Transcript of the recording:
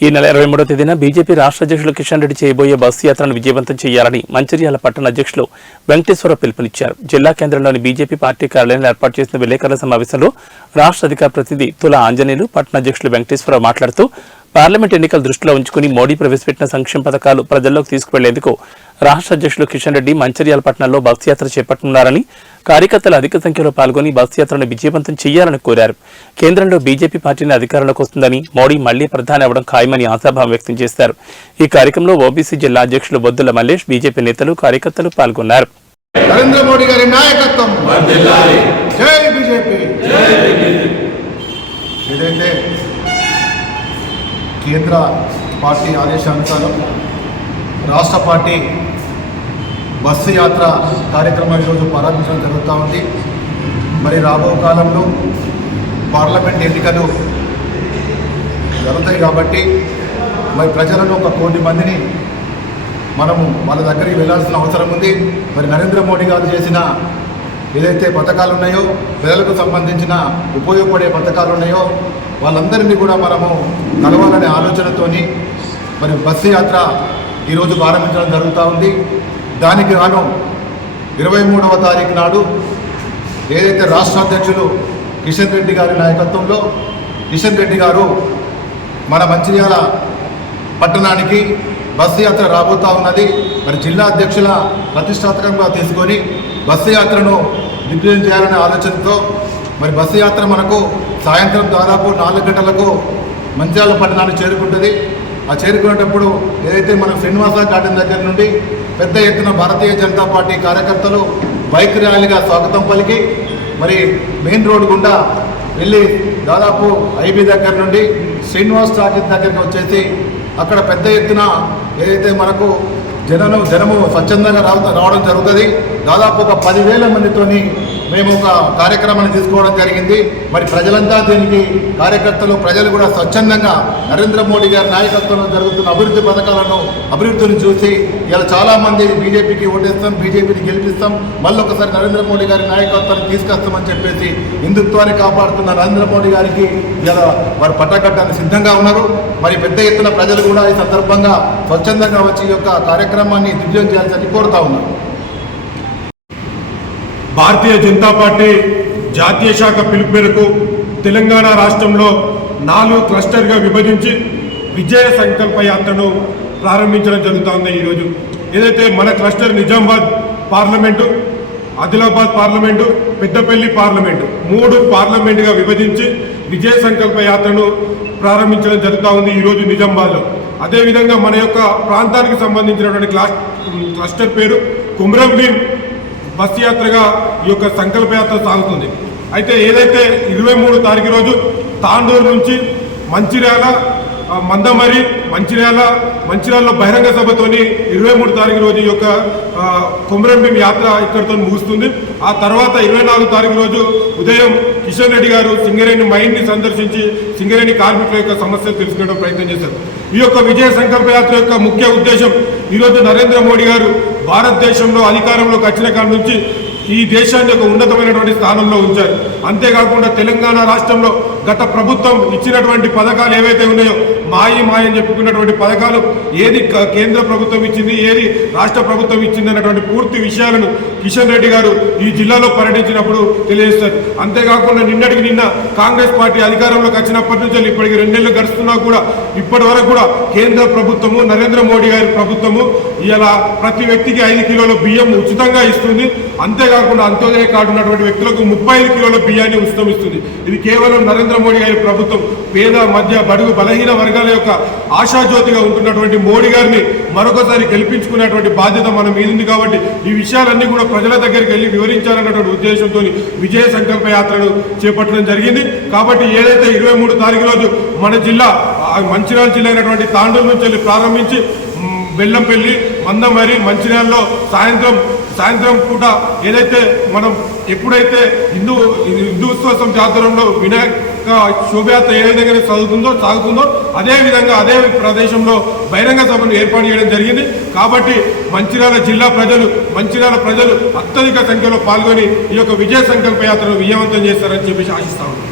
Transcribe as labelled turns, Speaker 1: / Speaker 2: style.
Speaker 1: ఈ నెల ఇరవై మూడో తేదీన బీజేపీ రాష్ట్ర అధ్యక్షులు కిషన్ రెడ్డి చేయబోయే బస్సు యాత్రను విజయవంతం చేయాలని మంచిర్యాల పట్టణ అధ్యక్షులు వెంకటేశ్వర పిలుపునిచ్చారు. జిల్లా కేంద్రంలోని బీజేపీ పార్టీ కార్యాలయంలో ఏర్పాటు చేసిన విలేకరుల సమావేశంలో రాష్ట్ర అధికార ప్రతినిధి తుల ఆంజనేయులు పట్టణ అధ్యక్షులు వెంకటేశ్వరరావు మాట్లాడుతూ పార్లమెంట్ ఎన్నికలు దృష్టిలో ఉంచుకుని మోడీ ప్రవేశపెట్టిన సంక్షేమ పథకాలు ప్రజల్లోకి తీసుకువెళ్ళేందుకు రాష్ట్ర అధ్యక్షులు కిషన్ రెడ్డి మంచిర్యాల పట్టణంలో బస్ యాత్ర చేపట్టనున్నారని కార్యకర్తలు అధిక సంఖ్యలో పాల్గొని బస్ యాత్రను విజయవంతం చేయాలని కోరారు. కేంద్రంలో బీజేపీ పార్టీని అధికారంలోకి వస్తుందని మోడీ మళ్ళీ ప్రధాని అవడం ఖాయమని ఆశాభావం వ్యక్తం చేశారు. ఈ కార్యక్రమంలో ఓబీసీ జిల్లా అధ్యక్షులు బొద్దుల మల్లేష్ బీజేపీ నేతలు కార్యకర్తలు పాల్గొన్నారు.
Speaker 2: నరేంద్ర మోడీ గారి నాయకత్వం. జై బీజేపీ. ఏదైతే కేంద్ర పార్టీ ఆదేశానుసారం రాష్ట్ర పార్టీ బస్సు యాత్ర కార్యక్రమం ఈరోజు ప్రారంభించడం జరుగుతూ ఉంది. మరి రాబో కాలంలో పార్లమెంట్ ఎన్నికలు జరుగుతాయి కాబట్టి మరి ప్రజలను ఒక కోటి మందిని మనము వాళ్ళ దగ్గరికి వెళ్ళాల్సిన అవసరం ఉంది. మరి నరేంద్ర మోడీ గారు చేసిన ఏదైతే పథకాలు ఉన్నాయో ప్రజలకు సంబంధించిన ఉపయోగపడే పథకాలు ఉన్నాయో వాళ్ళందరినీ కూడా మనము కలవాలనే ఆలోచనతోని మరి బస్సు యాత్ర ఈరోజు ప్రారంభించడం జరుగుతూ ఉంది. దానికి గాను ఇరవై మూడవ తారీఖు నాడు ఏదైతే రాష్ట్ర అధ్యక్షులు కిషన్ రెడ్డి గారి నాయకత్వంలో కిషన్ రెడ్డి గారు మన మంచిర్యాల పట్టణానికి బస్సు యాత్ర రాబోతా ఉన్నది. మరి జిల్లా అధ్యక్షుల ప్రతిష్టాత్మకంగా తీసుకొని బస్సు యాత్రను దిగ్విజయం చేయాలనే ఆలోచనతో మరి బస్సు యాత్ర మనకు సాయంత్రం దాదాపు నాలుగు గంటలకు మంచిర్యాల పట్టణాన్ని చేరుకుంటుంది. ఆ చేరుకునేటప్పుడు ఏదైతే మన శ్రీనివాస గార్డెన్ దగ్గర నుండి పెద్ద ఎత్తున భారతీయ జనతా పార్టీ కార్యకర్తలు బైక్ ర్యాలీగా స్వాగతం పలికి మరి మెయిన్ రోడ్ గుండా వెళ్ళి దాదాపు ఐబీ దగ్గర నుండి శ్రీనివాస్ టాకీస్ దగ్గరికి వచ్చేసి అక్కడ పెద్ద ఎత్తున ఏదైతే మనకు జనము జనము స్వచ్ఛందంగా రావడం జరుగుతుంది దాదాపు ఒక పదివేల మందితోని మేము ఒక కార్యక్రమాన్ని తీసుకోవడం జరిగింది. మరి ప్రజలంతా దీనికి కార్యకర్తలు ప్రజలు కూడా స్వచ్ఛందంగా నరేంద్ర మోడీ గారి నాయకత్వంలో జరుగుతున్న అభివృద్ధి పథకాలను అభివృద్ధిని చూసి ఇలా చాలామంది బీజేపీకి ఓటేస్తాం బీజేపీని గెలిపిస్తాం మళ్ళీ ఒకసారి నరేంద్ర మోడీ గారి నాయకత్వాన్ని తీసుకొస్తామని చెప్పేసి హిందుత్వాన్ని కాపాడుతున్న నరేంద్ర మోడీ గారికి ఇలా వారు పట్టకట్టడానికి సిద్ధంగా ఉన్నారు. మరి పెద్ద ఎత్తున ప్రజలు కూడా ఈ సందర్భంగా స్వచ్ఛందంగా వచ్చి ఈ యొక్క కార్యక్రమాన్ని దిగ్విజయం చేయాలని కోరుతా ఉన్నారు.
Speaker 3: భారతీయ జనతా పార్టీ జాతీయ శాఖ పిలుపు మేరకు తెలంగాణ రాష్ట్రంలో నాలుగు క్లస్టర్గా విభజించి విజయ సంకల్ప యాత్రను ప్రారంభించడం జరుగుతోంది ఈరోజు. ఏదైతే మన cluster Nizamabad parliament Adilabad parliament Peddapalli parliament మూడు పార్లమెంటుగా విభజించి విజయ సంకల్ప యాత్రను ప్రారంభించడం జరుగుతూ ఉంది ఈరోజు నిజామాబాద్లో. అదేవిధంగా మన యొక్క ప్రాంతానికి సంబంధించినటువంటి క్లాస్ క్లస్టర్ పేరు కుమ్రం భీమ్ బస్ యాత్రగా ఈ యొక్క సంకల్ప యాత్ర సాగుతుంది. అయితే ఏదైతే ఇరవై మూడు తారీఖు రోజు తాండూరు నుంచి మంచిర్యాల మందమరి మంచిర్యాల మంచిర్యాలలో బహిరంగ సభతోని ఇరవై మూడు తారీఖు రోజు ఈ యొక్క కుమరంభీం యాత్ర ఇక్కడితో ముగుస్తుంది. ఆ తర్వాత ఇరవై నాలుగు తారీఖు రోజు ఉదయం కిషన్ రెడ్డి గారు సింగరేణి మైండ్ని సందర్శించి సింగరేణి కార్మికుల యొక్క సమస్యలు తెలుసుకోవడం ప్రయత్నం చేశారు. ఈ యొక్క విజయ సంకల్ప యాత్ర యొక్క ముఖ్య ఉద్దేశం ఈరోజు నరేంద్ర మోడీ గారు భారతదేశంలో అధికారంలోకి వచ్చిన కాడి నుంచి ఈ దేశాన్ని ఒక ఉన్నతమైనటువంటి స్థానంలో ఉంచారు. అంతేకాకుండా తెలంగాణ రాష్ట్రంలో గత ప్రభుత్వం ఇచ్చినటువంటి పథకాలు ఏవైతే ఉన్నాయో మాయి మాయ అని చెప్పుకున్నటువంటి పథకాలు ఏది కేంద్ర ప్రభుత్వం ఇచ్చింది ఏది రాష్ట్ర ప్రభుత్వం ఇచ్చింది అన్నటువంటి పూర్తి విషయాలను కిషన్ రెడ్డి గారు ఈ జిల్లాలో పర్యటించినప్పుడు తెలియజేస్తారు. అంతేకాకుండా నిన్నటికి నిన్న కాంగ్రెస్ పార్టీ అధికారంలోకి వచ్చినప్పటి నుంచి ఇప్పటికి రెండేళ్ళు గడుస్తున్నా కూడా ఇప్పటి వరకు కూడా కేంద్ర ప్రభుత్వము నరేంద్ర మోడీ గారి ప్రభుత్వము ఇలా ప్రతి వ్యక్తికి ఐదు కిలోల బియ్యం ఉచితంగా ఇస్తుంది. అంతేకాకుండా అంత్యోదయ కార్డు ఉన్నటువంటి వ్యక్తులకు ముప్పై ఐదు కిలోల బియ్యాన్ని ఉచితం ఇస్తుంది ఇది కేవలం నరేంద్ర మోడీ గారి ప్రభుత్వం పేద మధ్య బడుగు బలహీన వర్గాల యొక్క ఆశాజ్యోతిగా ఉంటున్నటువంటి మోడీ గారిని మరొకసారి గెలిపించుకునేటువంటి బాధ్యత మన మీద ఉంది కాబట్టి ఈ విషయాలన్నీ కూడా ప్రజల దగ్గరికి వెళ్ళి వివరించాలన్నటువంటి ఉద్దేశంతో విజయ సంకల్ప యాత్రను చేపట్టడం జరిగింది. కాబట్టి ఏదైతే ఇరవై మూడు తారీఖు రోజు మన జిల్లా మంచిర్యాల జిల్లా అయినటువంటి తాండూరు నుంచి వెళ్ళి ప్రారంభించి బెల్లంపల్లి మందమరి మంచిర్యాలలో సాయంత్రం సాయంత్రం పూట ఏదైతే మనం ఎప్పుడైతే హిందూ హిందూత్సవం జాతరంలో వినాయక శోభయాత్ర ఏ విధంగా సాగుతుందో సాగుతుందో అదే విధంగా అదే ప్రదేశంలో బహిరంగ సభను ఏర్పాటు చేయడం జరిగింది. కాబట్టి మంచిర్యాల జిల్లా ప్రజలు మంచిర్యాల ప్రజలు అత్యధిక సంఖ్యలో పాల్గొని ఈ యొక్క విజయ సంకల్ప యాత్రను విజయవంతం చేస్తారని చెప్పేసి ఆశిస్తా ఉన్నాం.